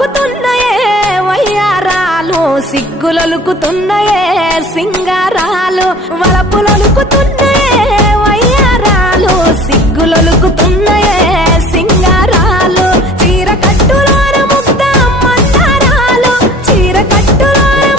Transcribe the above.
అలుకుతున్నాయే వయ్యారాలు సిగ్గులొలుకుతున్నాయే సింగారాలు వలపులొలుకుతున్నాయే వయ్యారాలు సిగ్గులొలుకుతున్నాయే సింగారాలు చీర కట్టులోన ముద్ద మందారాలు చీర కట్టులోన